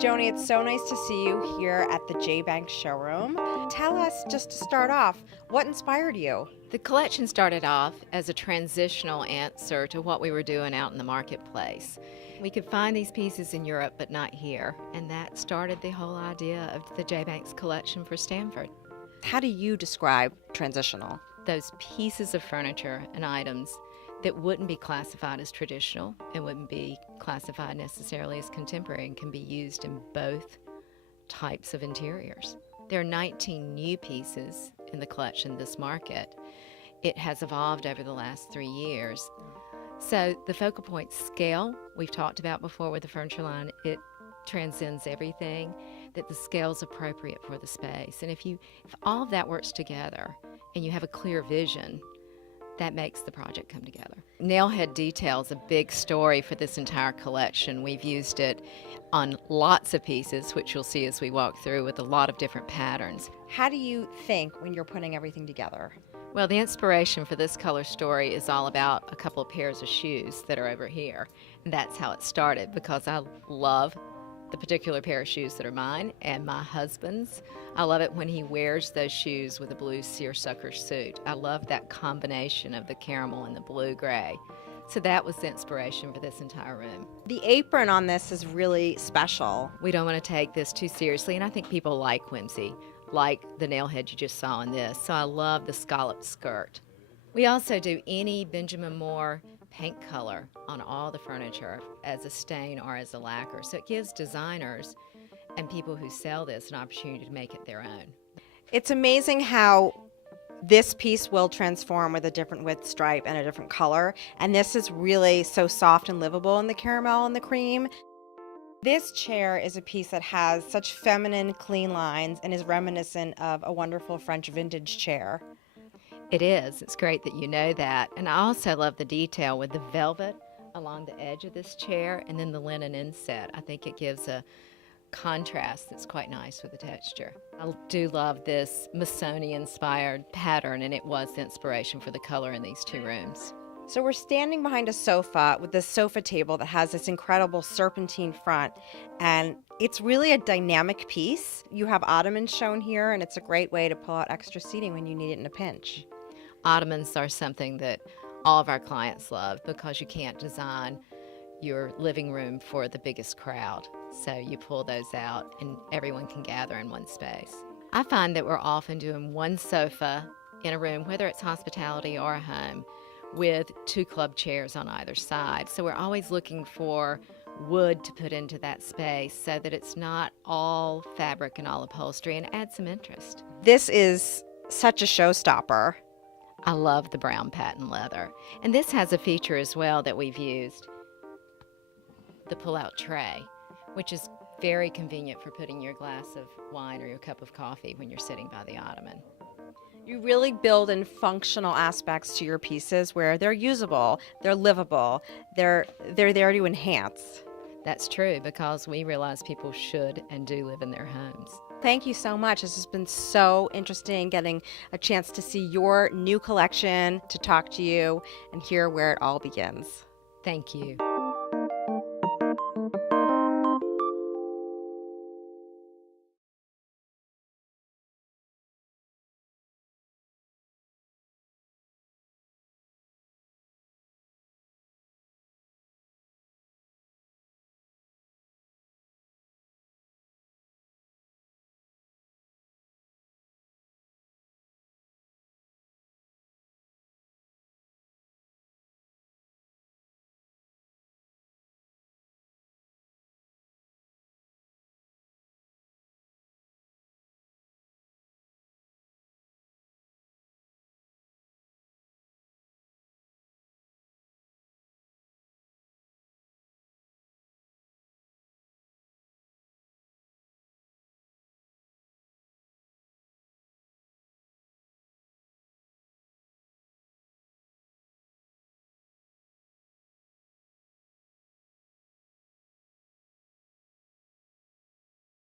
Joni, it's so nice to see you here at the J Bank showroom. Tell us, just to start off, what inspired you? The collection started off as a transitional answer to what we were doing out in the marketplace. We could find these pieces in Europe, but not here, and that started the whole idea of the J Banks collection for Stanford. How do you describe transitional? Those pieces of furniture and items that wouldn't be classified as traditional and wouldn't be classified necessarily as contemporary and can be used in both types of interiors. There are 19 new pieces in the collection this market. It has evolved over the last 3 years. So the focal point scale we've talked about before with the furniture line, it transcends everything, that the scale's appropriate for the space. And if all of that works together and you have a clear vision, that makes the project come together. Nailhead detail's a big story for this entire collection. We've used it on lots of pieces, which you'll see as we walk through, with a lot of different patterns. How do you think when you're putting everything together? Well, the inspiration for this color story is all about a couple of pairs of shoes that are over here. And that's how it started, because I love the particular pair of shoes that are mine and my husband's. I love it when he wears those shoes with a blue seersucker suit. I love that combination of the caramel and the blue gray. So that was the inspiration for this entire room. The apron on this is really special. We don't want to take this too seriously, and I think people like whimsy, like the nailhead you just saw in this. So I love the scalloped skirt. We also do any Benjamin Moore paint color on all the furniture as a stain or as a lacquer. So it gives designers and people who sell this an opportunity to make it their own. It's amazing how this piece will transform with a different width stripe and a different color. And this is really so soft and livable in the caramel and the cream. This chair is a piece that has such feminine, clean lines and is reminiscent of a wonderful French vintage chair. It is. It's great that you know that. And I also love the detail with the velvet along the edge of this chair and then the linen inset. I think it gives a contrast that's quite nice with the texture. I do love this Missoni-inspired pattern, and it was the inspiration for the color in these two rooms. So we're standing behind a sofa with this sofa table that has this incredible serpentine front, and it's really a dynamic piece. You have ottomans shown here, and it's a great way to pull out extra seating when you need it in a pinch. Ottomans are something that all of our clients love because you can't design your living room for the biggest crowd. So you pull those out and everyone can gather in one space. I find that we're often doing one sofa in a room, whether it's hospitality or a home, with 2 club chairs on either side. So we're always looking for wood to put into that space so that it's not all fabric and all upholstery, and add some interest. This is such a showstopper. I love the brown patent leather. And this has a feature as well that we've used, the pull-out tray, which is very convenient for putting your glass of wine or your cup of coffee when you're sitting by the ottoman. You really build in functional aspects to your pieces where they're usable, they're livable, they're there to enhance. That's true, because we realize people should and do live in their homes. Thank you so much. This has been so interesting, getting a chance to see your new collection, to talk to you, and hear where it all begins. Thank you.